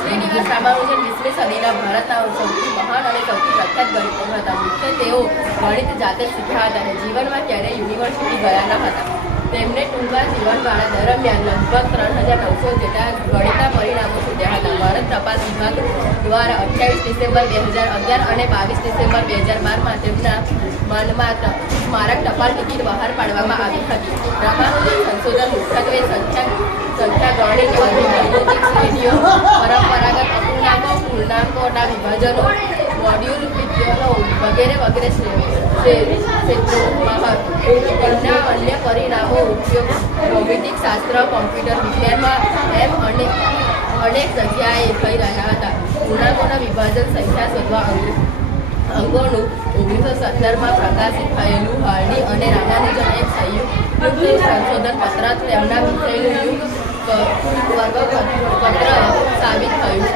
શ્રીનિવાસ રામાનુજન 20મી સદીના ભારતના સૌથી મહાન અને સૌથી પ્રખ્યાત ગણિતજ્ઞ હતા. મુખ્ય તેઓ ગણિત જાતે શીખ્યા હતા અને જીવનમાં ક્યારેય યુનિવર્સિટી ગયા ન હતા. તેમને ટૂંકા જીવનગાળા દરમિયાન લગભગ 3900 જેટલા ગણિતના પરિણામો શોધ્યા હતા. ભારત ટપાલ વિભાગ દ્વારા 28 ડિસેમ્બર 2011 અને 22 ડિસેમ્બર 2012 તેમના માનમાં સ્મારક ટપાલ ટિકિટ બહાર પાડવામાં આવી હતી. રામાનુજન સંશોધન મુખ્યત્વે સંખ્યા ગણિત, ભૌતિક શ્રેણીઓ, પરંપરાગત અપૂર્ણાંકો, પૂર્ણાંકોના વિભાજનો, મોડ્યુલ વિદ્યાનો વગેરે ક્ષેત્રોમાં હતું. તેમના અન્ય પરિણામો ઉપયોગ ભૌતિક શાસ્ત્ર, કોમ્પ્યુટર વિજ્ઞાનમાં અનેક જગ્યાએ થઈ રહ્યા હતા. પૂર્ણાંકોના વિભાજન સંખ્યા શોધવા અંગોનું 1917માં પ્રકાશિત થયેલું હાર્ડી અને રામાનુજન એક સંયુક્ત સંશોધન પત્ર તેમના વિષયનું વર્ગપત્ર સાબિત થયું